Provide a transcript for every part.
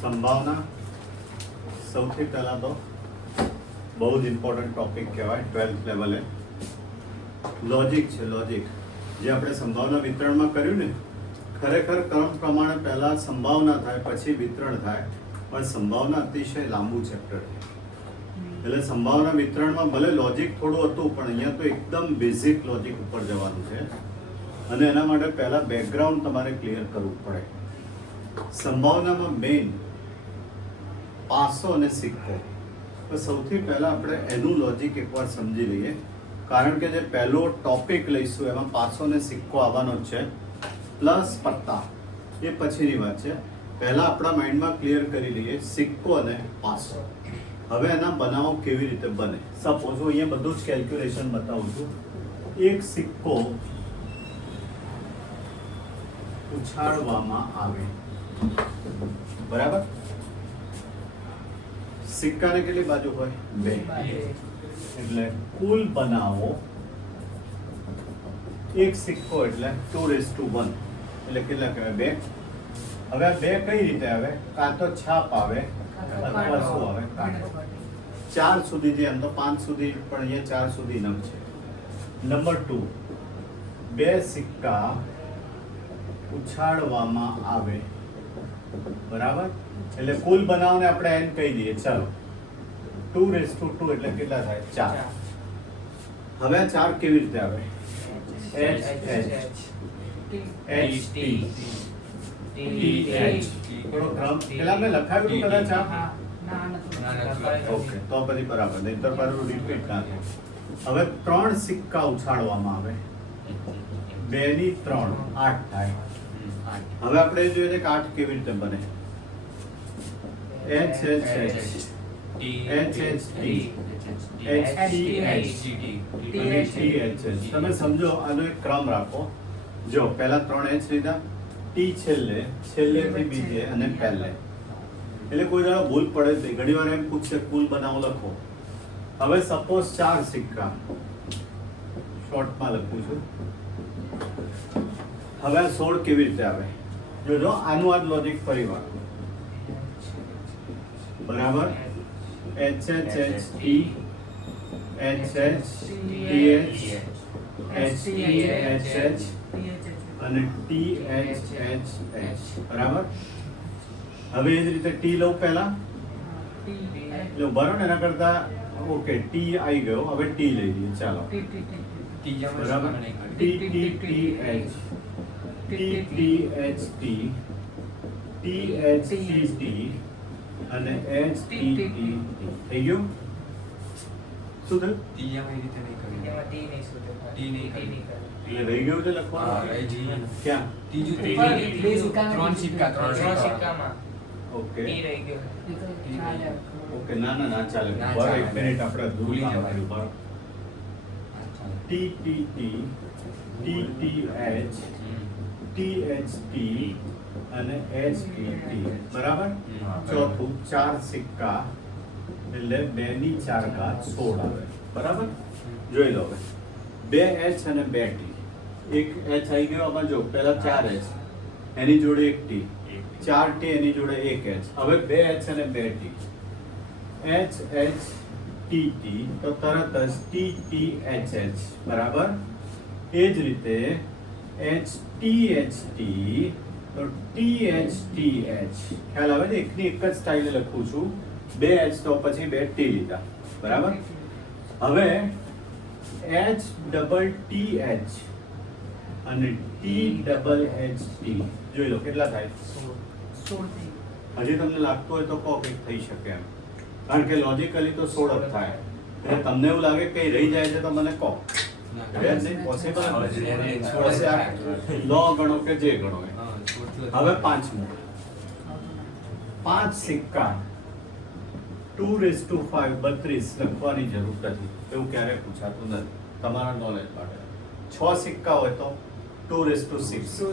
સંભાવના સૌથી પહેલાં તો બહુ જ ઇમ્પોર્ટન્ટ ટોપિક કહેવાય 12th લેવલે. લોજિક છે, લોજિક જે આપણે સંભાવના વિતરણમાં કર્યું ને, ખરેખર ક્રમ પ્રમાણે પહેલાં સંભાવના થાય પછી વિતરણ થાય, પણ સંભાવના અતિશય લાંબુ ચેપ્ટર છે. એટલે સંભાવના વિતરણમાં ભલે લોજિક થોડું હતું, પણ અહીંયા તો એકદમ બેઝિક લોજિક ઉપર જવાનું છે અને એના માટે પહેલાં બેકગ્રાઉન્ડ તમારે ક્લિયર કરવું પડે. સંભાવનામાં મેઇન પાસો અને સિક્કો. તો સૌથી પહેલાં આપણે એનું લોજિક એકવાર સમજી લઈએ, કારણ કે જે પહેલો ટોપિક લઈશું એમાં પાસો અને સિક્કો આવવાનો જ છે, પ્લસ પત્તા, એ પછીની વાત છે. પહેલાં આપણા માઇન્ડમાં ક્લિયર કરી લઈએ સિક્કો અને પાસો. હવે એના બનાવો કેવી રીતે બને. સપોઝ હું અહીંયા બધું જ કેલ્ક્યુલેશન બતાવું છું. એક સિક્કો ઉછાળવામાં આવે, બરાબર. સિક્કાને કેટલી બાજુ હોય? 2. એટલે કુલ બનાવો એક સિક્કો એટલે 2:1, એટલે કેટલા કહેવાય? 2. હવે આ 2 કઈ રીતે આવે? કાં તો છાપ આવે અથવા શું આવે? કાંટો. 4 સુધીથી, આમ તો 5 સુધી, પણ અહીંયા 4 સુધી નંબર છે. નંબર 2, 2 સિક્કા ઉછાળવામાં આવે, બરાબર. એટલે કુલ બનાવને આપણે એન કહી દઈએ. ચાલો 2:2 એટલે કેટલા થાય? 4. હવે આ 4 કેવી રીતે આવે? H T થોડો ક્રમ પેલા મેં લખાવ્યું હતું કદાચ આ. ઓકે, તો પછી બરાબર, નહીંતર પાછું રિપીટ ના થાય. હવે 3 સિક્કા ઉછાળવામાં આવે, 2 ની 3 8 થાય. હવે આપણે જોઈએ કે 8 કેવી રીતે બને? H તમે સમજો, આનો એક ક્રમ રાખો. જો પહેલા 3 H લીધા, ટી છેલ્લેથી બીજે અને પહેલે, એટલે કોઈ જણા ભૂલ પડે જ નહીં. ઘણી વાર એમ પૂછશે કુલ બનાવો લખો. હવે સપોઝ 4 સિક્કા, શોર્ટમાં લખું છું. હવે 16 કેવી રીતે આવે? જોજો, આનું આ લોજિક ફરી વાર, બરાબર. H અને TH, બરાબર. હવે એ જ રીતે ટી લઉં પહેલા, એટલે બરાબર ને, એના કરતા ઓકે ટી આવી ગયો. હવે ટી લઈ લઈએ, ચાલો. બરાબર, TTHT અને HTT થઈ ગયું. શું થયું? એટલે રહી ગયું છે લખવાનું. ક્યાં? ઓકે ઓકે, ના ના ના ચાલે. બરાબર, 1 મિનિટ આપણે ભૂલી જવાનું. બરાબર, TTT, TTH, THT અને HTT, બરાબર. ચોથું 4 સિક્કા એટલે 2 ની 4 ઘાત 16 આવે, બરાબર. જોઈ લો, હવે 2 H અને 2 T. એક H આવી ગયો આમાં. જો પહેલા 4 H, એની જોડે 1 T, 4 T એની જોડે 1 H. હવે 2 H અને 2 T, HHTT, તો તરત જ TTHH, બરાબર. એ જ રીતે HTHT, તો THTH. ખ્યાલ આવે છે? એકની એક જ સ્ટાઇલે લખું છું. 2 H તો પછી 2 T લીધા, બરાબર. હવે HTTH અને THHT જોઈ લો કેટલા થાય? 16. હજી તમને લાગતું હોય તો કહો કે થઈ શકે એમ, કારણ કે લોજિકલી તો 16 જ થાય. એટલે તમને એવું લાગે કે રહી જાય છે તો મને કહો. પોસિબલ લો ગણો કે જે ગણો. હવે 5મું, 5 સિક્કા 2:5 32 લખવાની જરૂર નથી. એવું ક્યારેય પૂછાતું નથી તમારા નોલેજ માટે. 6 સિક્કા હોય તો 2:6.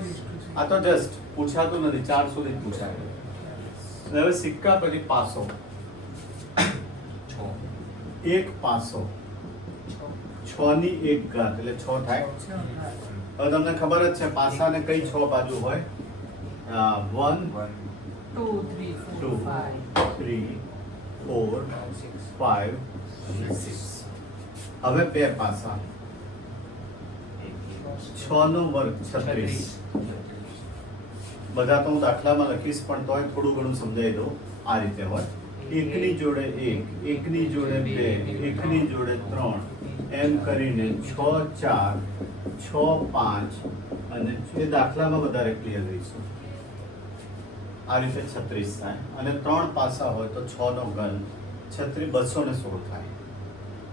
આ તો જસ્ટ પૂછાતું નથી, 4 સુધી પૂછાય. હવે સિક્કા પછી પાસો, 1 પાસો 6 ની 1 ઘાત એટલે 6 થાય. હવે તમને ખબર જ છે પાસાને કઈ 6 બાજુ હોય? 1 2, 3, 4, 2 5. 3 4 5 6 હવે બે પાસા 6 નો વર્ગ 36 બધા તો હું દાખલામાં લખીશ પણ તોય થોડું ઘણું સમજાવી દઉં આ રીતે હોય એકની જોડે એક એકની જોડે બે એકની જોડે ત્રણ એમ કરીને 6 4 6 5 અને એ દાખલામાં વધારે ક્લિયર રહીશું આ રીતે 36 થાય અને ત્રણ પાસા હોય તો 6 નો ઘન 36 216 થાય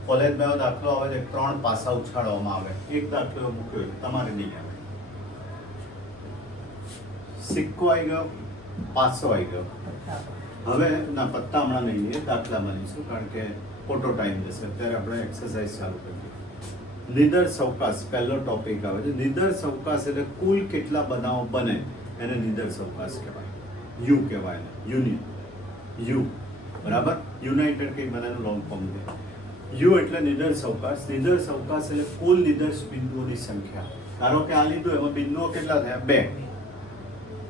કોલેજમાં એવો દાખલો આવે છે ત્રણ પાસા ઉછાળવામાં આવે એક દાખલો એવો મૂક્યો છે તમારે નહીં આવે સિક્કો આવી ગયો પાસો આવી ગયો હવે ના પત્તા હમણાં નહીં લઈએ દાખલામાં લઈશું કારણ કે ખોટો ટાઈમ જશે અત્યારે આપણે એક્સરસાઇઝ ચાલુ કરીએ નિદર્શ અવકાશ પહેલો ટોપિક આવે છે નિદર્શ અવકાશ એટલે કુલ કેટલા બનાવો બને એને નિદર્શ અવકાશ કહેવાય યુ કહેવાય યુનિટ યુ બરાબર યુનાઇટેડ કંઈ બનેનું લોંગ ફોર્મ છે યુ એટલે નિદર્શ અવકાશ એટલે કુલ નિદર્શ બિંદુઓની સંખ્યા ધારો કે આ લીધું એમાં બિંદુઓ કેટલા થયા 2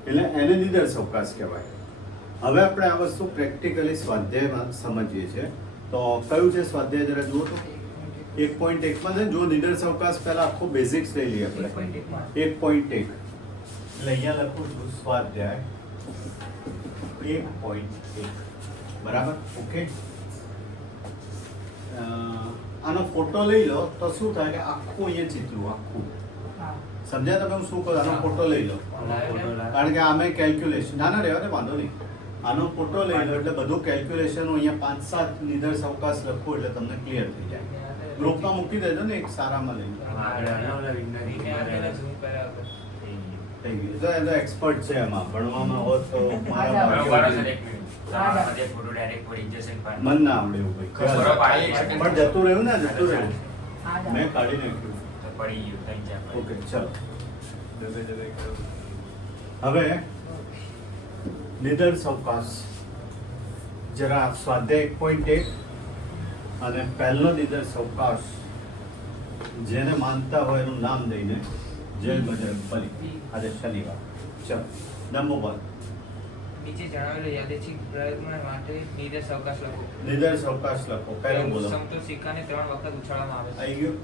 એટલે એને નિદર્શ અવકાશ કહેવાય હવે આપણે આ વસ્તુ પ્રેક્ટિકલી સ્વાધ્યાયમાં સમજીએ છીએ તો કયું છે સ્વાધ્યાય જરા જુઓ તો 1.1 માં છે જો નિદર્શ અવકાશ પહેલા આખો બેઝિક્સ લઈ લઈએ આપણે 1.1 એટલે અહીંયા લખું છું સ્વાધ્યાય 1.1 બરાબર ઓકે આનો ફોટો લઈ લો તો શું થાય કે આખું અહીંયા ચિત્રું આખું સમજ્યા તમે હું શું કહું આનો ફોટો લઈ લો કારણ કે આમે કેલ્ક્યુલેશન ના રહેવા દે વાંધો નહીં આનો ફોટો લઈ લો એટલે બધું કેલ્ક્યુલેશન હું અહીંયા 5-7 નિદર્શ અવકાશ લખું એટલે તમને ક્લિયર થઈ જાય ગ્રુપમાં મૂકી દેજો ને એક સારામાં લઈ થઈ ગયું તો એ તો એક્સપર્ટ છે એમાં ભણવામાં હોત તો મન ના આવડે એવું ભાઈ પણ જતું રહ્યું ને મેં કાઢી નાખ્યું ઓકે ચલો હવે નિદર્શ અવકાશ જરા સ્વાધ્યાય 1.1 અને પહેલો નિદર્શ અવકાશ જેને માનતા હોય એનું નામ દઈને જય બજરંગ બલી આજે શનિવાર ચલો નંબર 1 નીચે જણાવેલા યાદચ્છિક પ્રયોગમાં માટે નિદર્શ અવકાશ લખો પહેલું બોલો સમતોલ સિક્કાને 3 વખત ઉછાળવામાં આવે છે આવી ગયું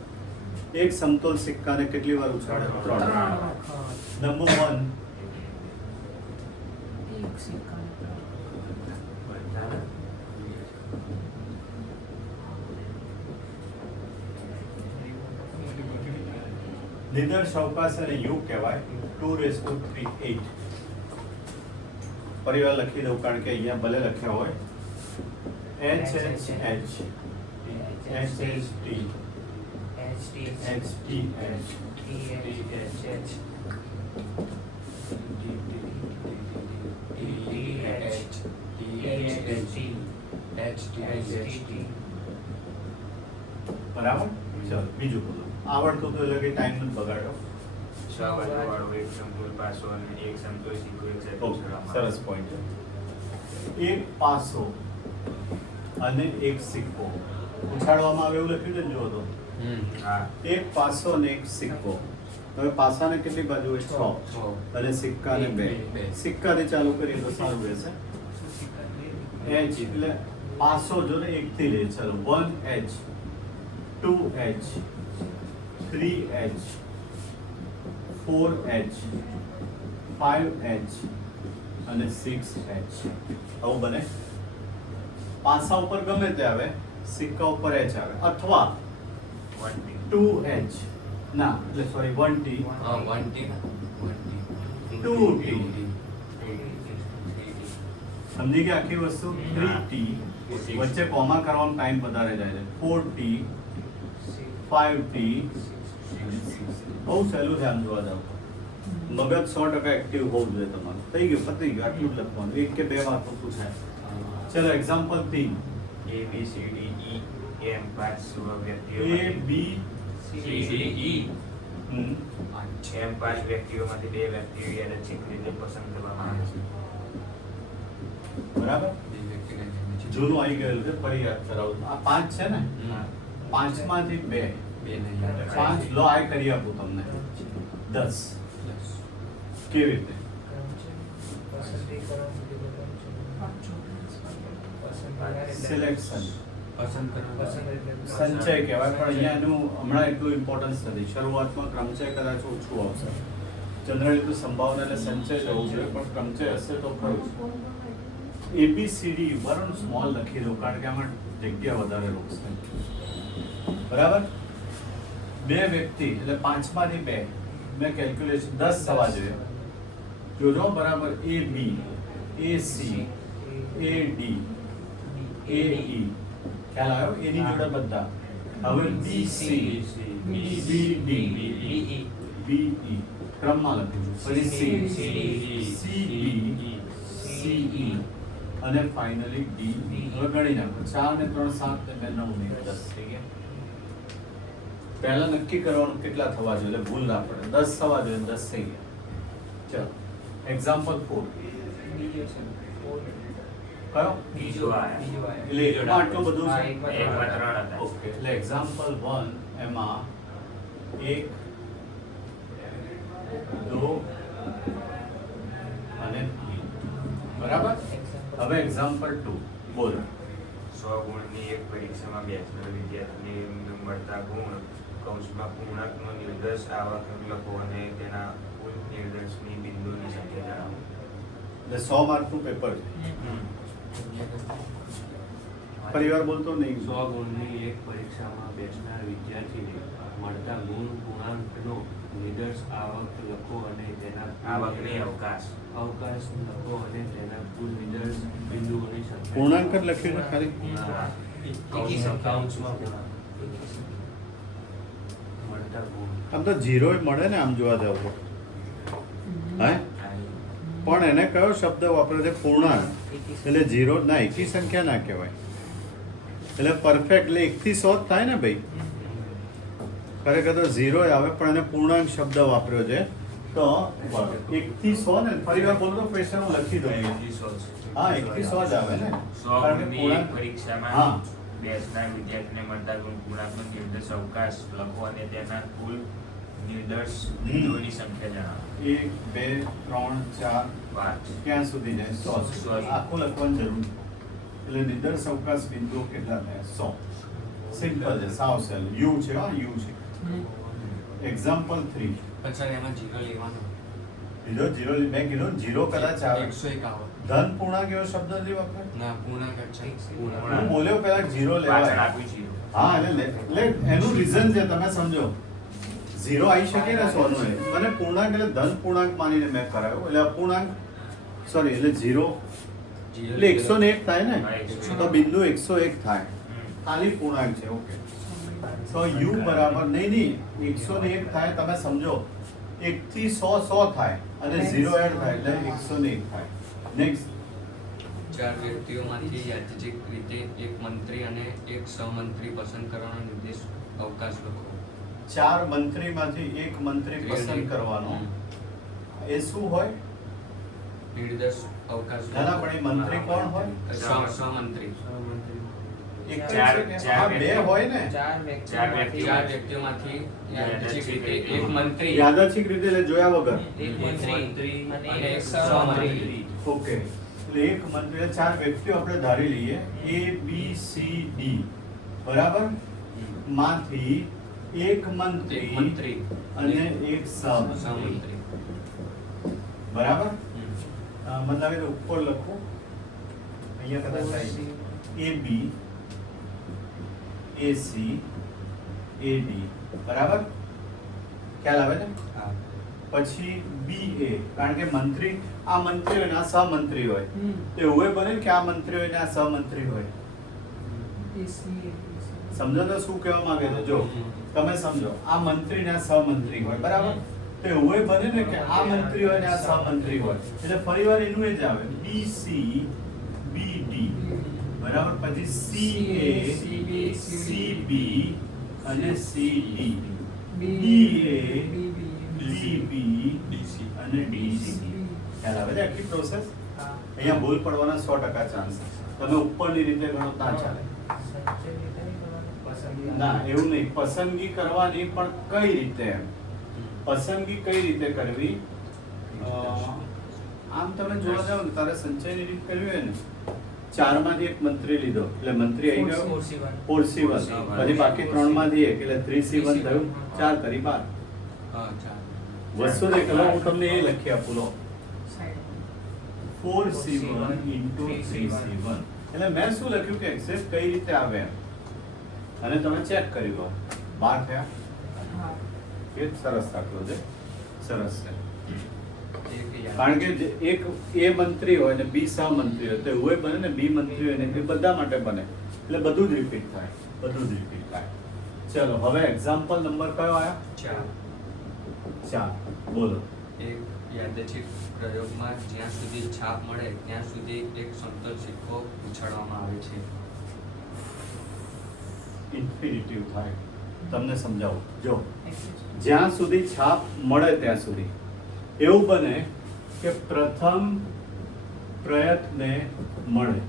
એક સમતોલ સિક્કાને કેટલી વાર ઉછાળે 3 નંબર 1 એક સિક્કાને 3 નિદર્શ અવકાશ અને યુ કહેવાય 2⁵8 પરિવાર લખી દઉં કારણ કે અહીંયા ભલે લખ્યા હોય H બરાબર ચલો બીજું બોલો આવડતું તો એટલે ટાઈમ નથી બગાડો સરસ પોઈન્ટ એક પાસો અને એક સિક્કો ઉછાળવામાં આવે એવું લખ્યું છે ને જો તો એક પાસો અને એક સિક્કો હવે પાસાને કેટલી બાજુ હોય 6 અને સિક્કાને 2 સિક્કાથી ચાલુ કરીએ તો સારું રહેશે H એટલે પાસો જો ને એક થી લે ચલો 1H 2H 3H 4H 5H અને 6H આવું બને પાસા ઉપર ગમે તે આવે સિક્કા ઉપર H આવે અથવા 2H ના એટલે સોરી 1T 2T સમજી ગયા આખી વસ્તુ 3T વચ્ચે કોમા કરવાનો ટાઈમ વધારે જાય છે 4T 5T બહુ સહેલું ધ્યાન જોવા જાવ મગજ 100% એક્ટિવ હોવું જોઈએ તમારું થઈ ગયું પતી ગયું આટલું જ લખવાનું એક કે બે વાતો પૂછાય ચલો example 3 A B C D E M 5 વ્યક્તિઓ A B C D E એમ 5 વ્યક્તિઓમાંથી 2 વ્યક્તિઓ યાદચ્છિક રીતે પસંદ કરવામાં આવે છે બરાબર જૂનું આવી ગયેલું છે ફરી યાદ કરાવું આ 5 છે ને 5 માંથી 2 5 લો આ કરી આપું તમને 10 કેવી રીતે પસંદગી કરવા સુધી બધાનું છે. પસંદગી એટલે સિલેક્શન પસંદ કરવા પસંદ એટલે સંચય કહેવાય, પણ અહીંયા એનું હમણાં એટલું ઇમ્પોર્ટન્સ નથી. શરૂઆતમાં ક્રમચય કદાચ ઓછું આવશે. જનરલી તો સંભાવના એટલે સંચય જ હોવું જોઈએ, પણ ક્રમચય હશે તો ખરું. ABCD બરાબર સ્મોલ લખી દો, કારણ કે આમાં જગ્યા વધારે રોકશે. બરાબર. બે વ્યક્તિ એટલે 5 માંથી 2 મેં કેલ્ક્યુલેશન 10 થવા જોઈએ. જોજો બરાબર. AB AC AD AE ખ્યાલ આવ્યો? એની જોડે બધા. હવે BC BD BE ક્રમમાં લખીશું. પછી C CB CE અને ફાઇનલી D. હવે ગણી નાખો. 4 ને 3 7 ને 2 9 ને 10 થઈ ગયા. પહેલા નક્કી કરવાનું કેટલા થવા જોઈએ, એટલે ભૂલ ના પડે. 10 થવા જોઈએ, 10 થઈ ગયા. ચલો એક્ઝામ્પલ 4. બીજો છે કયો? બીજો આયા. બીજો આયા. એટલે એકમાં આટલું બધું હા, છે. એકમાં એકમાં 3 હતા. ઓકે, એટલે એક્ઝામ્પલ 1 એમાં 1 2 અને 3. બરાબર. હવે એક્ઝામ્પલ 2 બોલો. 100 ગુણની એક પરીક્ષામાં બેસનાર વિદ્યાર્થીને મળતા ગુણ કૌંસમાં પૂર્ણાંકનો નિર્દેશ આવક લખો અને તેના કુલ નિર્દેશની બિંદુની સંખ્યા જણાવો. એટલે 100 માર્કનું પેપર છે. પરિવાર બોલતો નહીં. 100 ગુણની એક પરીક્ષામાં બેસનાર વિદ્યાર્થીને મળતા ગુણ પૂર્ણાંકનો નિર્દેશ આવક લખો અને તેના આવકની અવકાશ. અવકાશ લખો અને તેના કુલ નિર્દેશ બિંદુઓની સંખ્યા. પૂર્ણાંક જ લખ્યું છે ખાલી. હા. કૌંસમાં મળતા ગુણ. આમ તો 0 મળે ને આમ જોવા જાવ તો. હે? પણ એને કયો શબ્દ વાપરે છે? પૂર્ણાંક. એટલે 0 ના એકી સંખ્યા ના કહેવાય. એટલે પરફેક્ટ એટલે 1 થી 100 જ થાય ને ભાઈ. ખરેખર તો 0 આવે, પણ એને પૂર્ણાંક શબ્દ વાપર્યો છે. તો 1 થી 100 ને ફરીવાર બોલો તો ક્વેશ્ચન હું લખી દઉં. હા, 1 થી 100 જ આવે ને. 100 કારણ કે ગુણની એક પૂર્ણાંક. પરીક્ષામાં હા. બેસનાર વિદ્યાર્થીને મળતા ગુણ પૂર્ણાંકનો નિર્દેશ અવકાશ લખો અને તેના કુલ નિર્દેશ બિંદુઓની સંખ્યા જણાવો. 1 2 3 4 5 ક્યાં સુધી જાય? 100. 100. આખું લખવાની જરૂર નથી. એટલે નિર્દેશ અવકાશ બિંદુઓ કેટલા થયા? 100. સિમ્પલ છે, સાવ સહેલું. યુ છે. હા, યુ છે. એક્ઝામ્પલ 3. પછી એમાં 0 લેવાનો. જીરો મેં કીધું 0 કદાચ આવે. 101 આવે. ધન પૂર્ણાંક એવો શબ્દ નથી વાપર્યો. ના પૂર્ણાંક જ છે. હું બોલ્યો પહેલા 0 પાછળ લેવાય. આપ્યું છે. હા, એટલે એનું રીઝન છે, તમે સમજો. 0 આવી શકે ને 100 નો. મને પૂર્ણાંક એટલે ધન પૂર્ણાંક માનીને મેં કરાયો. એટલે અપૂર્ણાંક સોરી એટલે 0 એટલે 101 થાય ને. હા, 101. તો બિંદુ 101 થાય. ખાલી પૂર્ણાંક છે. ઓકે. તો u બરાબર નહીં 101 થાય. તમે સમજો 1 થી 100 થાય અને 0 એડ થાય એટલે 101 થાય. નેક્સ્ટ. 4 વ્યક્તિઓમાંથી યાદચ્છિક રીતે એક મંત્રી અને એક સહમંત્રી પસંદ કરવાનો નિર્દેશ અવકાશ લખો. 4 મંત્રીમાંથી એક મંત્રી પસંદ કરવાનો. એ શું હોય? નિર્દેશ અવકાશ લખો. નાના પણ એ મંત્રી કોણ હોય? સહમંત્રી. એક જ ચાર- છે કે? ચાર હા, બે હોય ને. ચાર ચાર વ્યક્તિઓ 4 વ્યક્તિઓમાંથી યાદચ્છિક રીતે એક મંત્રી યાદચ્છિક રીતે એટલે જોયા વગર. એક મંત્રી અને એક સહમંત્રી. સહમંત્રી. ઓકે. એટલે એક મંત્રી એટલે 4 વ્યક્તિઓ આપણે ધારી લઈએ. A B C D બરાબર. માંથી એક મંત્રી મંત્રી અને એક સહમંત્રી. સહમંત્રી. બરાબર. મને લાગે છે ઉપર લખો. અહીંયા કદાચ આવી. AB AC AD બરાબર. ખ્યાલ આવે છે? હા. પછી BA કારણ કે મંત્રી આ મંત્રી હોય ને આ સહમંત્રી હોય. તો એવું ય બને ને કે આ મંત્રી હોય ને આ સહમંત્રી હોય. સમજો ને શું કહેવા માંગે છે? જો તમે સમજો આ મંત્રી ને આ સહમંત્રી હોય બરાબર. તો એવું ય બને ને કે આ મંત્રી હોય ને આ સહમંત્રી હોય. એટલે ફરીવાર એનું એ જ આવે BC BD બરાબર. પછી CA CB અને CD DA DB અને DC. ખ્યાલ આવે છે આખી પ્રોસેસ? હા. અહીંયા ભૂલ પડવાના 100% ચાન્સ. તમે ઉપરની રીતે ગણો ના ચાલે. સંચય રીતે નહીં કરવાનું, પસંદગી. ના એવું નહીં. પસંદગી કરવાની પણ કઈ રીતે એમ. પસંદગી કઈ રીતે કરવી? આમ તમે જોવા જાવ ને તારે સંચયની રીત કરવી હોય ને 4 માંથી એક મંત્રી લીધો એટલે મંત્રી આવી ગયો 4C1 પછી બાકી 3 માંથી એક એટલે 3C1 થયું 4 કરી 12 વસ્તુ દેખલો હું તમને એ લખી આપું લો 4C1 into 3C1 એટલે મેં શું લખ્યું કે એક્સેસ કઈ રીતે આવે અને તમે ચેક કરી લો 12 થયા એ સરસ દાખલો છે સરસ છે કારણ કે એક એ મંત્રી હોય ને બી સહમંત્રી હોય તો એવું બને ને બી મંત્રી હોય ને એ બધા માટે બને એટલે બધું જ રિપીટ થાય ચલો હવે એક્ઝામ્પલ નંબર કયો આયા 4 બોલો એક યાદચ્છિક પ્રયોગમાં જ્યાં સુધી છાપ મળે ત્યાં સુધી એક સમતલ સિક્કો ઉછાળવામાં આવે છે. ઇન્ફિનિટિવ થાય તમને સમજાવું જો જ્યાં સુધી છાપ મળે ત્યાં સુધી એવું બને કે પ્રથમ પ્રયત્ને મળે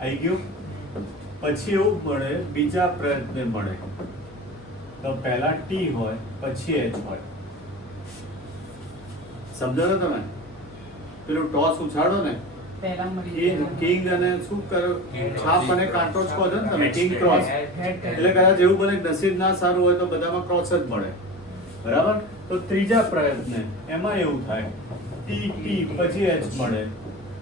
આવી ગયું પછી એવું મળે બીજા પ્રયત્ને મળે તો પહેલા ટી હોય પછી એચ હોય સમજો છો તમે પેલું ટોસ ઉછાળો ને કિંગ અને શું કરો છાપ અને કાંટો જ કહો છો ને તમે કિંગ ક્રોસ એટલે કદાચ એવું બને કે નસીબ ના સારું હોય તો બધામાં ક્રોસ જ મળે બરાબર તો ત્રીજા પ્રયત્ને એમાં એવું થાય ટી ટી પછી એચ મળે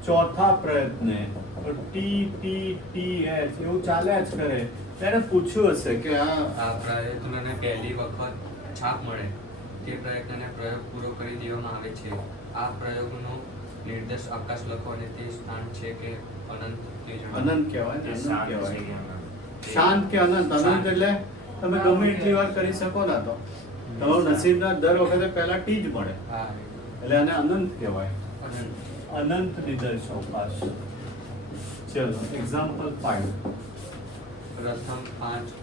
ચોથા પ્રયત્ને તો ટી ટી ટી એચ એવું ચાલ્યા જ કરે ત્યારે પૂછ્યું હશે કે આ પ્રયત્નને પહેલી વખત છાપ મળે તે પ્રયત્નને પ્રયોગ પૂરો કરી દેવામાં આવે છે. આ પ્રયોગનો નિર્દેશ અવકાશ લખો અને તે સ્થાન છે કે અનંત તે જણાવો. અનંત કહેવાય ને, અનંત કહેવાય શાંત કે અનંત એટલે તમે ગમે એટલી વાર કરી શકો ના તો તમારું નસીબના દર વખતે પહેલા ટી જ મળે હા એટલે આને અનંત કહેવાય અનંત. અનંત નિર્દેશ અવકાશ. ચલો એક્ઝામ્પલ 5 પ્રથમ 5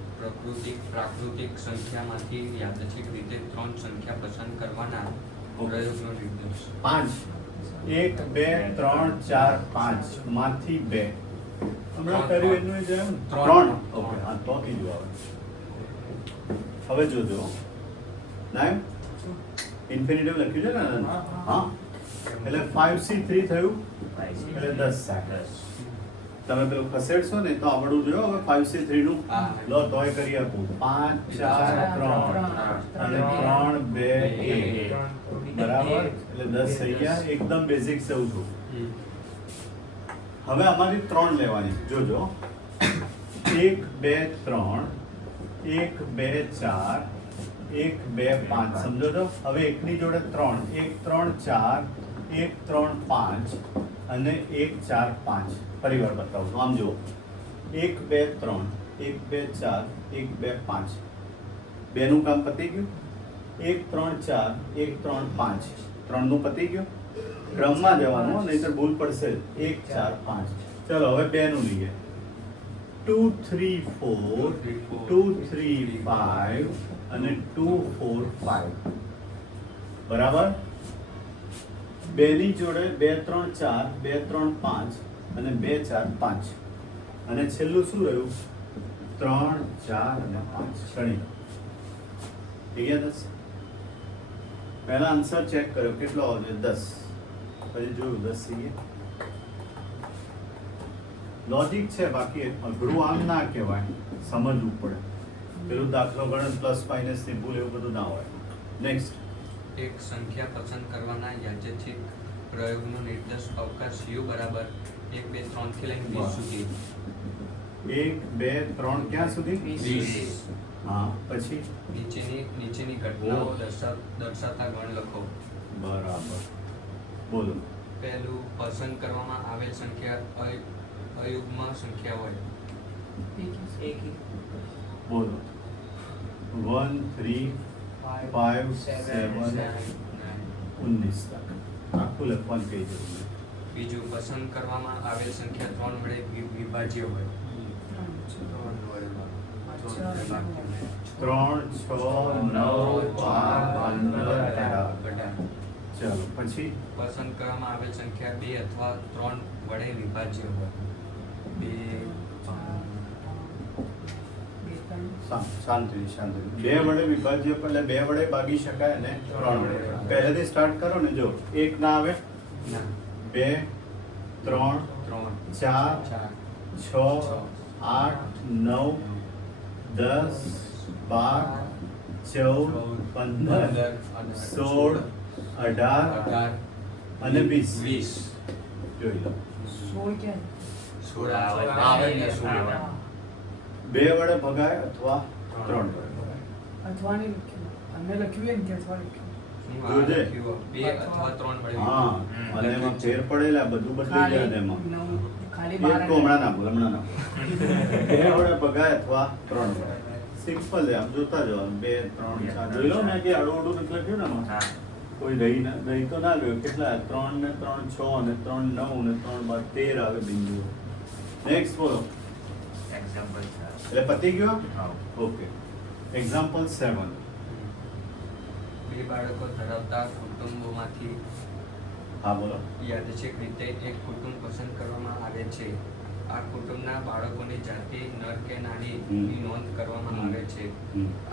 પ્રાકૃતિક સંખ્યામાંથી યાદચ્છિક રીતે 3 સંખ્યા પસંદ કરવાના પ્રયોગનો નિર્દેશ. 5 1 2 3 4 5 માંથી 2 હમણાં કર્યું એનું જેમ 3 ઓકે હા તો કીધું આવે હવે જોજો નામ ઇન્ફિનિટિવ લખ્યું છે ને અનંત હા એટલે 5C3 થયું એટલે 10 થાય તમે પેલું ખસેડશો ને તો આવડવું જોઈએ હવે 5C3 નું લો તોય કરી આપું 5 4 3 અને 3 2 1 બરાબર એટલે 10 થઈ ગયા એકદમ બેઝિક સૌ છું હવે અમારી 3 લેવાની જોજો 1 2 3 1 2 4 1 2 5 સમજો છો હવે એકની જોડે 3 1 3 4 1 3 5 અને 1 4 5 ફરીવાર બતાવું છું આમ જુઓ 1 2 3 1 2 4 1 2 5 બેનું કામ પતી ગયું 1 3 4 1 3 5 ત્રણનું પતી ગયું ક્રમમાં જવાનું નહીંતર ભૂલ પડશે 1 4 5 ચલો હવે બેનું લઈએ 2 3 4 2 3 5 અને 2 4 5 બરાબર બેની જોડે 2 3 4 2 3 5 અને 2 4 5 અને છેલ્લું શું રહ્યું 3 4 અને 5 ગણી થઈ ગયા 10 પહેલા આન્સર ચેક કર્યો કેટલો આવશે 10 પછી જોયું 10 થઈ ગયા લોજિક છે બાકી અઘરું આમ ના કહેવાય સમજવું પડે પેલું દાખલો ગણન પ્લસ માઇનસ ની ભૂલ એવું બધું ના હોય નેક્સ્ટ એક સંખ્યા પસંદ કરવાના યાદચ્છિક પ્રયોગનો નિર્દેશ અવકાશ u બરાબર 1 2 3 થી લઈને 20 સુધી 1 2 3 ક્યાં સુધી 20 હા પછી નીચેની ઘટનાઓ દર્શાવતા ગણ લખો. બરાબર બોલો પહેલું પસંદ કરવામાં આવેલ સંખ્યા અયુગ્મ સંખ્યા હોય. બોલો 1 3 5 7 19 તક આખું લખવાનું કહી દઉં બીજું પસંદ કરવામાં આવેલ સંખ્યા 3 વડે વિભાજ્ય હોય. 3 6 9 12 15 ચલો પછી પસંદ કરવામાં આવેલ સંખ્યા 2 અથવા 3 વડે વિભાજ્ય હોય. 2 શાંતિ 2 વડે વિભાજ્ય એટલે 2 વડે ભાગી શકાય અને 3 વડે પહેલેથી સ્ટાર્ટ કરો ને જો 1 ના આવે ના 2 3 3 4 4 6 8 9 10 12 14 15 16 18 અને 20 જોઈ લો 16 આવે ને 16 2 વડે ભગાય અથવા 3 વડે ભગાય. અથવાની લખ્યું અમે લખ્યું એમ કે અથવા લખ્યું જોજે. 2 અથવા 3 વડે હા અને એમાં ફેર પડેલા બધું બદલી જાય ને એમાં ખાલી એક તો હમણાં ના બોલ હમણાં ના બોલ. 2 વડે ભગાય અથવા 3 વડે સિમ્પલ છે આમ જોતા જાઓ 2 3 4 જોઈ લો ને કે આડું આડું નથી લખ્યું ને આમાં હા કોઈ રહી તો ના ગયો કેટલા 3 ને 3 6 ને 3 9 ને 3 12 13 આવે બિંદુ નેક્સ્ટ બોલો એક્ઝામ્પલ એટલે પતી ગયો હા ઓકે એક્ઝામ્પલ 7 બે બાળકો ધરાવતા કુટુંબોમાંથી હા બોલો યાદચ્છિક રીતે એક કુટુંબ પસંદ કરવામાં આવે છે. આ કુટુંબના બાળકોની જાતિ નર કે નારીની નોંધ કરવામાં આવે છે.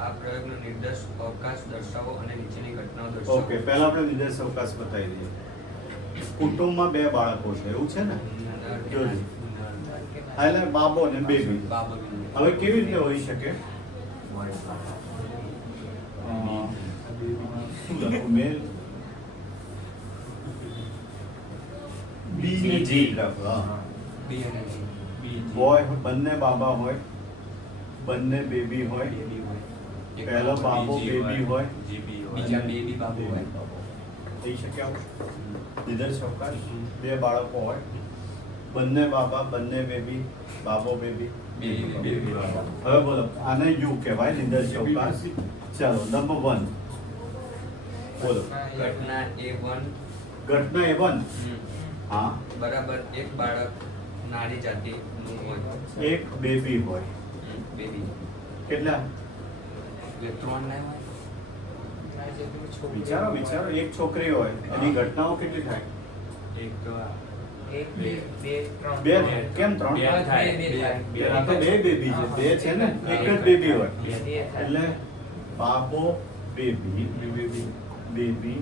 આ પ્રયોગનો નિર્દેશ અવકાશ દર્શાવો અને નીચેની ઘટનાઓ દર્શાવો. ઓકે પહેલા આપણે નિર્દેશ અવકાશ બતાવી દઈએ કુટુંબમાં 2 બાળકો છે એવું છે ને નર કે જોજો. નારી. હા, એટલે બાબો ને બેબી બાબા બિંદુ. હવે કેવી રીતે હોઈ શકે શું લખું મેલ બી ને જી લખો હા બી અને જી. બોય બંને બાબા હોય બંને બેબી હોય બેબી હોય. એક પહેલો બાબો બેબી હોય બીજા બેબી બાબુ હોય. થઈ શકે આવું નિર્દેશ અવકાશ 2 બાળકો હોય બંને બાબા બંને બેબી બાબો બેબી બેબી બાબા. હવે બોલો આને યુ કહેવાય નિર્દેશ અવકાશ ચાલો નંબર 1 બોલો ઘટના A1 ઘટના A1 હા બરાબર એક બાળક નારી જાતિનું હોય. એક બેબી હોય બેબી કેટલા એટલે 3 ના હોય. વિચારો વિચારો એક છોકરી હોય એની ઘટનાઓ કેટલી થાય એક તો આ. એક બે બે ત્રણ બે કેમ 3 બે થાય. બે થાય. આ તો 2 બેબી છે 2 છે ને એક જ બેબી હોય બે થાય. એટલે બાબો બેબી બેબી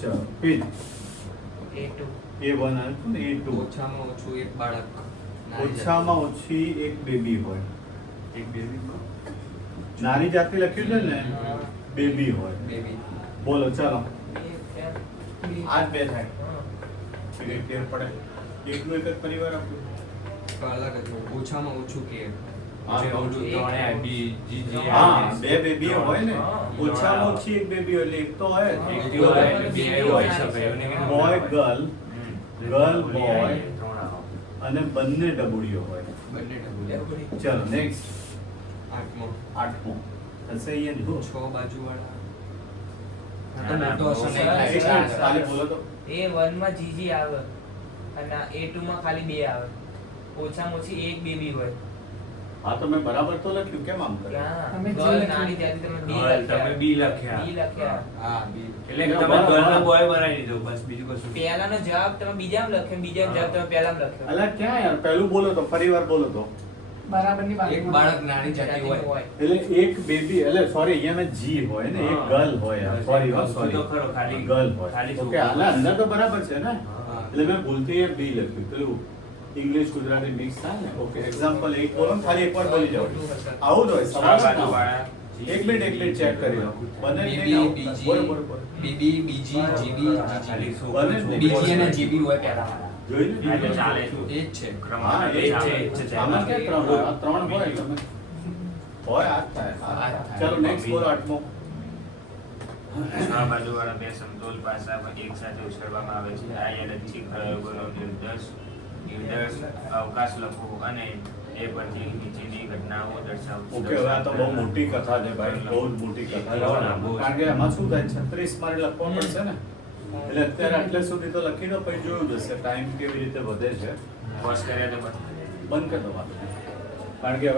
ચલો પિન A2 A1 આવ્યું ને A2 ઓછામાં ઓછું એક બાળક નારી ઓછામાં ઓછી એક બેબી હોય એક બેબી નારી જાતિ લખ્યું છે ને બેબી હોય બેબી. બોલો ચાલો બે આ જ 2 થાય ફેર પડે એકનું એક જ પરિવાર આપણું તો અલગ જ હોય. ઓછામાં ઓછું કે હા, જે તો ઓલું એક ત્રણે હોય. બી જી જી હા 2 બેબી હોય ને હા. ઓછામાં ઓછી એક બેબી હોય એટલે એક તો હોય જ. હા. એક એક તો હોય હોય એટલે બે હોય શકે. એવું નહીં કે બોય ગર્લ ગર્લ બોય 3 આવો અને બંને ડબુડીઓ હોય બંને ડબલ. ચલો નેક્સ્ટ આઠમો 8મો હશે અહીંયા જુઓ 6 બાજુવાળા. ના, ના, મોટો હશે બહુ નહીં. સરસ. એક મિનિટ, ખાલી બોલો તો A1 માં જીજી આવે અને A2 માં ખાલી 2 આવે ઓછામાં ઓછી એક બેબી હોય હા તો મેં બરાબર તો લખ્યું કેમ આમ કરે ક્યાં તમે ગર્લ જે નાની જાતિ તમે B Girl, લખ્યા તમે B લખ્યા. B લખ્યા હા બી. એટલે કે તમે girl ને boy બનાવી દીધો બસ બીજું કશું નહીં. પહેલાનો જવાબ તમે બીજામાં લખ્યો બીજાનો જવાબ તમે પહેલામાં લખ્યો અલા ક્યાં યાર પહેલું બોલો તો ફરીવાર બોલો તો બરાબરની એક બાજુમાં. બાળક નાની જાતિ હોય. એટલે એક બેબી એટલે સોરી અહીંયા મેં જી હોય ને એક હા. ગર્લ હોય બસ, સોરી વસ્તુ સોરી તો ખરો, ખાલી ગર્લ હોય ખાલી ઓકે છોકરો. આના અંદર તો બરાબર છે ને હા. એટલે મેં ભૂલથી એ બી લખ્યું પેલું ઇંગ્લિશ ગુજરાતી મિક્સ થાય ને ઓકે એક્ઝામ્પલ એક બોલો ને, ખાલી એકવાર બોલી જાઓ આવું જ હોય છ સવાલ જ ના હોય. બાજુવાળા. એક મિનિટ ચેક કરી લો બંને જ બીબી નહીં આવું. બીજી બોલો બોલો બોલો બીબી બીજી જીબી ખાલી જીજી. છોકરો, બંને જ છોકરી. બીજી અને જીબી હોય પહેલા. જોઈ હા, લો તો ચાલે છે. એ જ છે. ક્રમ હા આવે, એ જ ચાલે, છે ચાલે. આમાં ક્યાં ત્રણ હોય? આ ત્રણ હોય તમે હોય આ જ થાય આ જ થાય. ચાલો નેક્સ્ટ બોલો 8મો છ બાજુવાળા બે સમતોલ પાસા એક સાથે ઉછળવામાં આવે છે આ યાદચ્છિક પ્રયોગોનો નિર્દેશ અવકાશ લખો અને એ પરથી નીચેની ઘટનાઓ દર્શાવો ઓકે હવે આ તો બહુ મોટી કથા છે ભાઈ બહુ જ મોટી કથા છે કારણ કે એમાં શું થાય 36 મારે લખવા પડશે ને એટલે અત્યારે આટલે સુધી તો લખી દો પછી જોયું જશે ટાઈમ કેવી રીતે વધે છે પોઝ કર્યા તો બંધ કરી દો વાત કારણ કે હવે